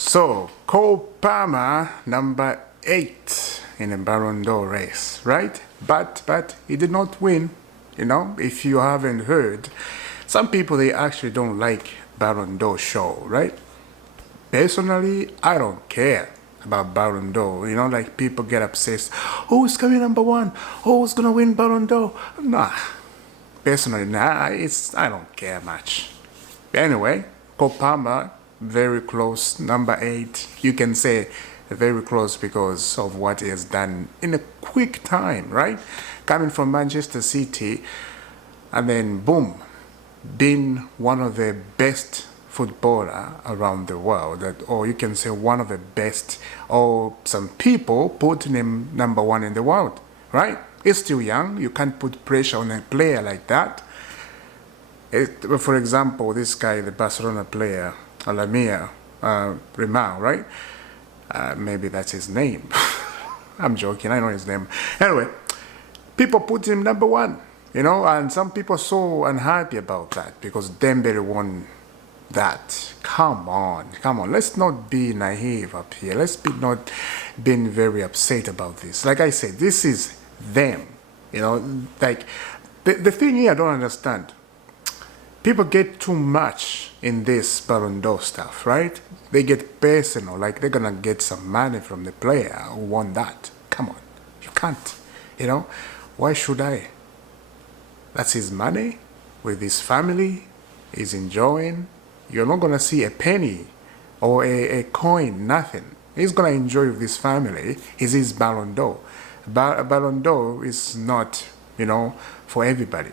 So, Cole Palmer, number 8 in the Ballon d'Or race, right? But he did not win. You know, if you haven't heard, some people, they actually don't like Ballon d'Or show, right? Personally, I don't care about Ballon d'Or. You know, like people get obsessed. Who's coming number 1? Who's gonna win Ballon d'Or? Nah. Personally, nah, I don't care much. Anyway, Cole Palmer, very close, number 8. You can say very close because of what he has done in a quick time, right? Coming from Manchester City, and then boom, being one of the best footballer around the world, or you can say one of the best, or some people putting him number 1 in the world, right? He's still young. You can't put pressure on a player like that. For example, this guy, the Barcelona player, Lamine Yamal, right? Maybe that's his name. I'm joking, I know his name. Anyway, people put him number 1, you know, and some people are so unhappy about that because Dembélé won that. Come on. Let's not be naive up here. Let's be not being very upset about this. Like I said, this is them. You know, like the thing here I don't understand. People get too much in this Ballon d'Or stuff, right? They get personal, like they're gonna get some money from the player who won that. Come on, you can't. You know, why should I? That's his money with his family. He's enjoying. You're not gonna see a penny or a coin, nothing. He's gonna enjoy with his family. It's his Ballon d'Or. Ballon d'Or is not, you know, for everybody.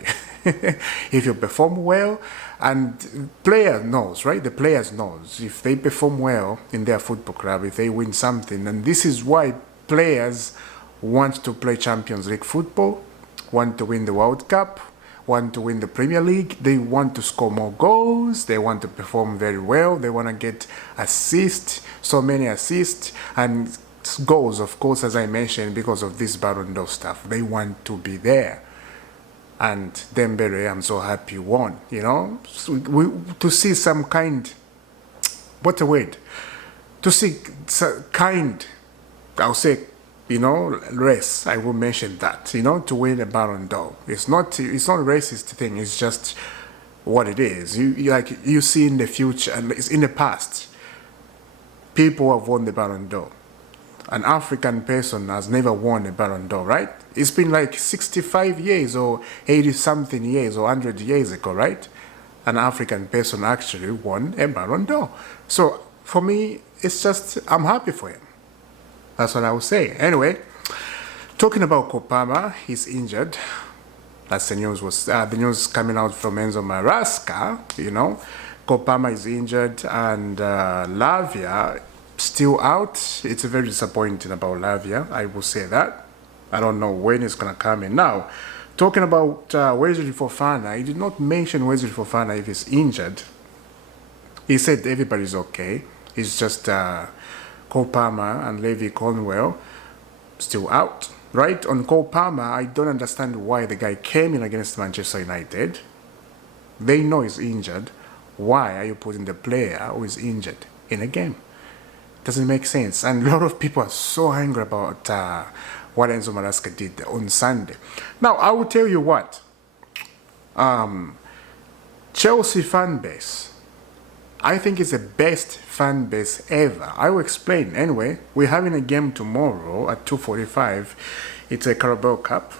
If you perform well, and player knows, right? The players knows if they perform well in their football club, if they win something, and this is why players want to play Champions League football, want to win the World Cup, want to win the Premier League. They want to score more goals. They want to perform very well. They want to get assists, so many assists and goals, of course, as I mentioned, because of this Ballon d'Or stuff. They want to be there. And Dembélé, I'm so happy won, you know. So to see some kind, what a word, to see kind, I'll say, you know, race, I will mention that, you know, to win a Ballon d'Or. It's not a racist thing, it's just what it is. You see in the future, and it's in the past, people have won the Ballon d'Or. An African person has never won a Ballon d'Or, right? It's been like 65 years or 80-something years or 100 years ago, right? An African person actually won a Ballon d'Or. So for me, it's just, I'm happy for him. That's what I would say. Anyway, talking about Cole Palmer, he's injured. That's the news coming out from Enzo Maresca, you know. Cole Palmer is injured, and Lavia still out. It's very disappointing about Lavia, I will say that. I don't know when it's going to come in. Now, talking about Wesley Fofana, he did not mention Wesley Fofana if he's injured. He said everybody's okay. It's just Cole Palmer and Levi Colwill still out. Right? On Cole Palmer, I don't understand why the guy came in against Manchester United. They know he's injured. Why are you putting the player who is injured in a game? Doesn't make sense. And a lot of people are so angry about what Enzo Maresca did on Sunday. Now, I will tell you what. Chelsea fan base, I think it's the best fan base ever. I will explain. Anyway, we're having a game tomorrow at 2:45. It's a Carabao Cup.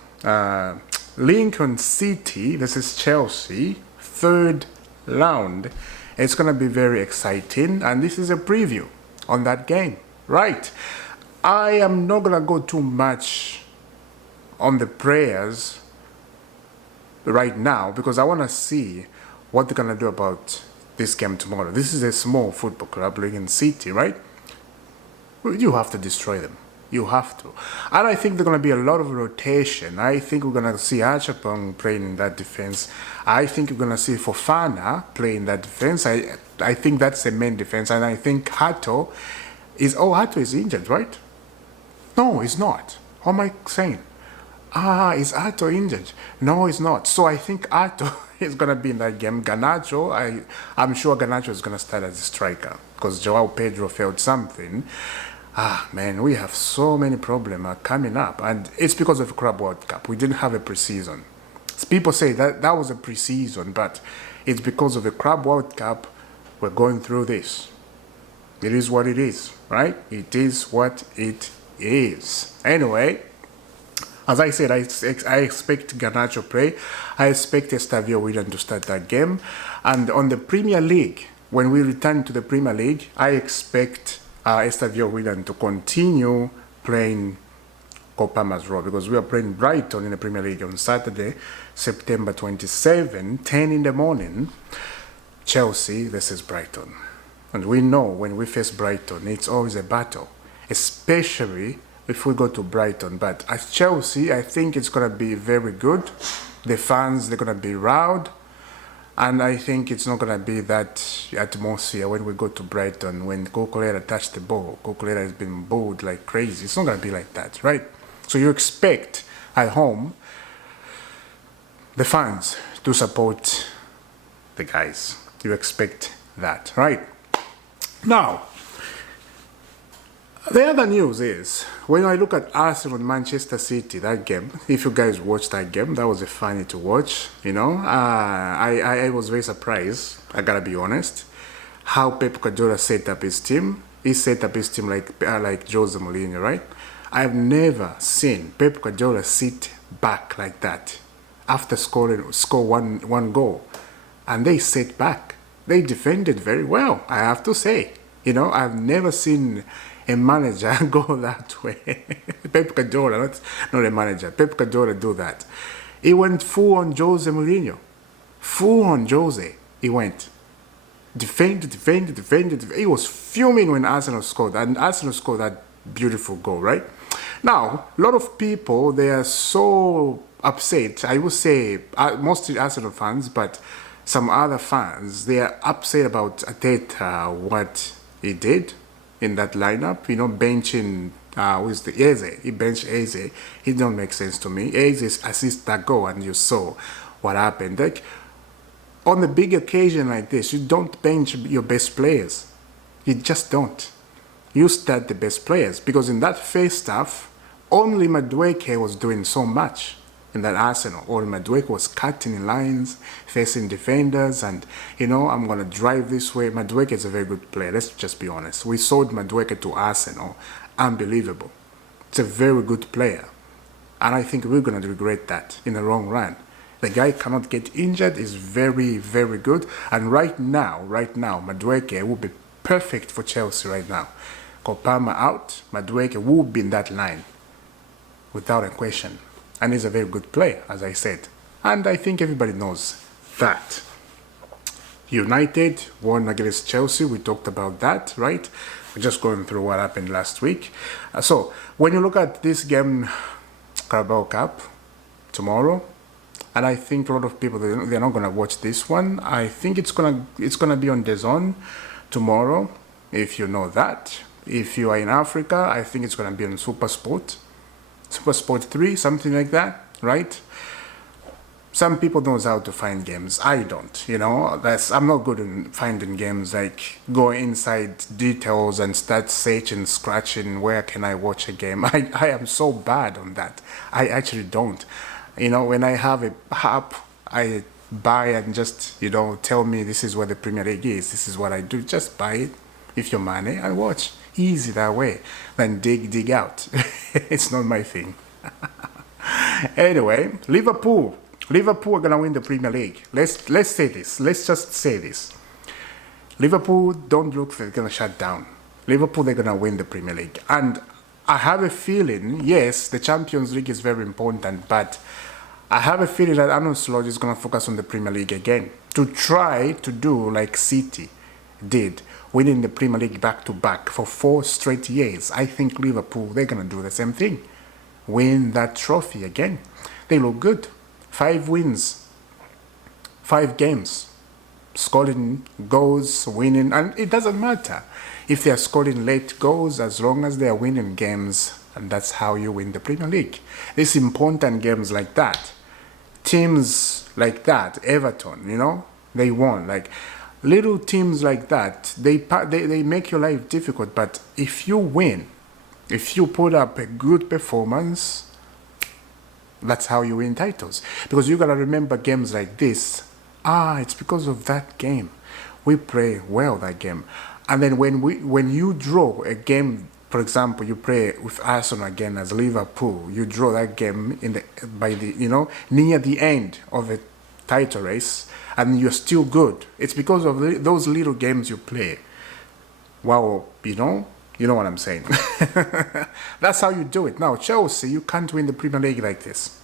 Lincoln City versus Chelsea, 3rd round. It's going to be very exciting. And this is a preview on that game, right? I am not gonna go too much on the players right now because I want to see what they're gonna do about this game tomorrow. This is a small football club, Lincoln City, right? You have to destroy them. You have to. And I think there's going to be a lot of rotation. I think we're going to see Achapong playing in that defense. I think we're going to see Fofana playing that defense. I think that's the main defense. And I think Hato is injured, right? No, he's not. What am I saying? Is Hato injured? No, he's not. So I think Hato is going to be in that game. Garnacho, I'm sure Garnacho is going to start as a striker. because Joao Pedro felt something. Ah, man, we have so many problems coming up, and it's because of the Club World Cup. We didn't have a preseason. People say that was a preseason, but it's because of the Club World Cup we're going through this. It is what it is, right? It is what it is. Anyway, as I said, I expect Garnacho play. I expect Estavio Willian to start that game. And on the Premier League, when we return to the Premier League, I expect Estavio Willian to continue playing Kopama's role, because we are playing Brighton in the Premier League on Saturday, September 27, 10 in the morning. Chelsea versus Brighton. And we know when we face Brighton, it's always a battle, especially if we go to Brighton. But at Chelsea, I think it's going to be very good. The fans, they're going to be loud. And I think it's not going to be that atmosphere when we go to Brighton. When Cucurella touched the ball, Cucurella has been booed like crazy. It's not going to be like that, right? So you expect at home the fans to support the guys. You expect that, right? Now, the other news is, when I look at Arsenal and Manchester City, that game, if you guys watched that game, that was funny to watch, you know. I was very surprised, I gotta be honest, how Pep Guardiola set up his team. He set up his team like Jose Mourinho, right? I've never seen Pep Guardiola sit back like that after score one goal. And they set back. They defended very well, I have to say. You know, I've never seen a manager go that way. Pep Guardiola, not a manager. Pep Guardiola do that. He went full on Jose Mourinho. Full on Jose. He went. Defended. He was fuming when Arsenal scored. And Arsenal scored that beautiful goal, right? Now, a lot of people, they are so upset. I would say mostly Arsenal fans, but some other fans, they are upset about Arteta, what he did in that lineup. You know, benching with the Eze. He benched Eze. It don't make sense to me. Eze assist that goal, and you saw what happened. Like, on a big occasion like this, you don't bench your best players. You just don't. You start the best players, because in that first half, only Madueke was doing so much. In that Arsenal, or Madueke was cutting in lines, facing defenders, and, you know, I'm going to drive this way. Madueke is a very good player, let's just be honest. We sold Madueke to Arsenal. Unbelievable. It's a very good player. And I think we're going to regret that in the long run. The guy cannot get injured, is very, very good. And right now, Madueke will be perfect for Chelsea right now. Kopama out, Madueke will be in that line, without a question. And he's a very good player, as I said. And I think everybody knows that. United won against Chelsea. We talked about that, right? We're just going through what happened last week. So, when you look at this game, Carabao Cup, tomorrow, and I think a lot of people, they're not going to watch this one. I think it's gonna be on DAZN tomorrow, if you know that. If you are in Africa, I think it's going to be on Supersport 3, something like that, right? Some people knows how to find games. I don't, you know. I'm not good in finding games, like go inside details and start searching, scratching, where can I watch a game? I am so bad on that. I actually don't. You know, when I have a app, I buy and just, you know, tell me this is where the Premier League is, this is what I do. Just buy it with your money and watch. Easy that way than dig out. It's not my thing. Anyway, Liverpool are gonna win the Premier League. Let's say this. Let's just say this. Liverpool don't look like they're gonna shut down. Liverpool, they're gonna win the Premier League. And I have a feeling, yes, the Champions League is very important, but I have a feeling that Arne Slot is gonna focus on the Premier League again, to try to do like City did, winning the Premier League back-to-back for 4 straight years. I think Liverpool, they're going to do the same thing. Win that trophy again. They look good. 5 wins. 5 games. Scoring goals, winning. And it doesn't matter if they are scoring late goals, as long as they are winning games. And that's how you win the Premier League. It's important games like that. Teams like that, Everton, you know, they won. Like, Little teams like that, they make your life difficult. But if you win, if you put up a good performance, that's how you win titles. Because you gotta remember games like this. It's because of that game. We play well that game. And then when you draw a game, for example, you play with Arsenal again as Liverpool, you draw that game near the end of a title race, and you're still good. It's because of those little games you play. Wow, you know what I'm saying. That's how you do it. Now, Chelsea, you can't win the Premier League like this.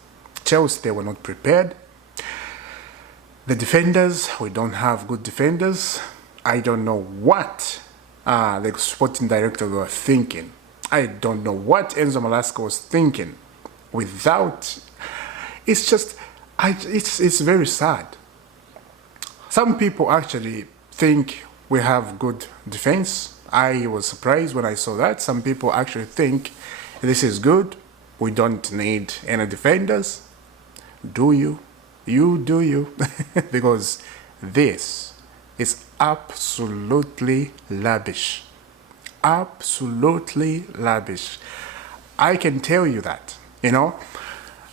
Chelsea, they were not prepared. The defenders, we don't have good defenders. I don't know what the sporting director was thinking. I don't know what Enzo Malasco was thinking. It's just, it's very sad. Some people actually think we have good defense. I was surprised when I saw that. Some people actually think this is good. We don't need any defenders. Do you? You do you. Because this is absolutely lavish. Absolutely lavish. I can tell you that,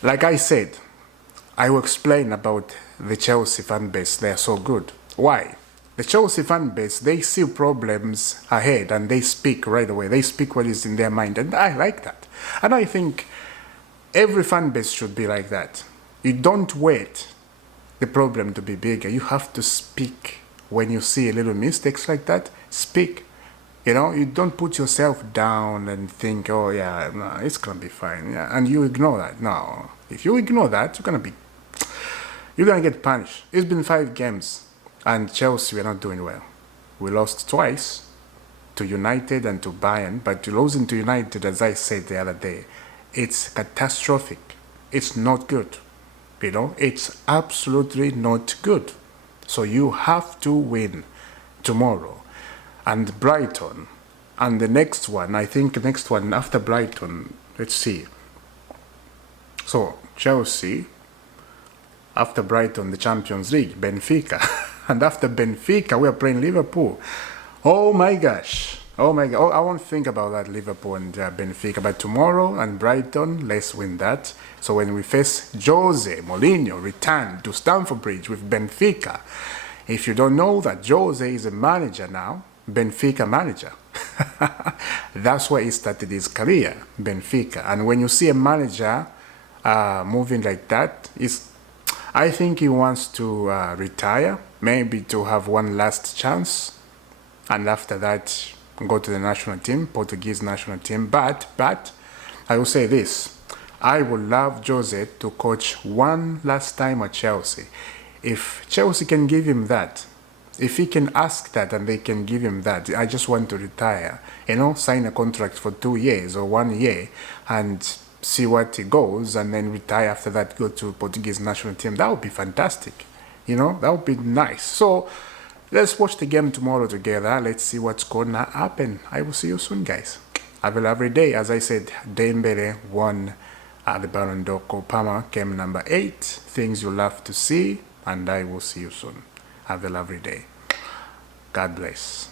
Like I said, I will explain about the Chelsea fan base. They are so good. Why? The Chelsea fan base, they see problems ahead and they speak right away. They speak what is in their mind. And I like that. And I think every fan base should be like that. You don't wait the problem to be bigger. You have to speak when you see little mistakes like that. Speak. You don't put yourself down and think, oh yeah, no, it's gonna be fine. Yeah, and you ignore that. No, if you ignore that, you're gonna get punished. It's been 5 games, and Chelsea we're not doing well. We lost twice to United and to Bayern, but losing to United, as I said the other day, it's catastrophic. It's not good. It's absolutely not good. So you have to win tomorrow. And Brighton. And the next one, I think the next one after Brighton, let's see. So Chelsea, after Brighton, the Champions League, Benfica. And after Benfica, we are playing Liverpool. Oh my gosh. Oh my God. Oh, I won't think about that, Liverpool and Benfica. But tomorrow and Brighton, let's win that. So when we face Jose Mourinho, return to Stamford Bridge with Benfica. If you don't know that Jose is a manager now, Benfica manager. That's where he started his career, Benfica. And when you see a manager moving like that, I think he wants to retire, maybe to have one last chance. And after that, go to the national team, Portuguese national team. But I will say this. I would love Jose to coach one last time at Chelsea. If Chelsea can give him that, if he can ask that and they can give him that, I just want to retire, sign a contract for 2 years or 1 year and see what it goes and then retire after that, go to Portuguese national team. That would be fantastic. That would be nice. So let's watch the game tomorrow together. Let's see what's going to happen. I will see you soon, guys. Have a lovely day. As I said, Dembélé won the Ballon d'Or. Palmer came number 8. Things you'll love to see. And I will see you soon. Have a lovely day. God bless.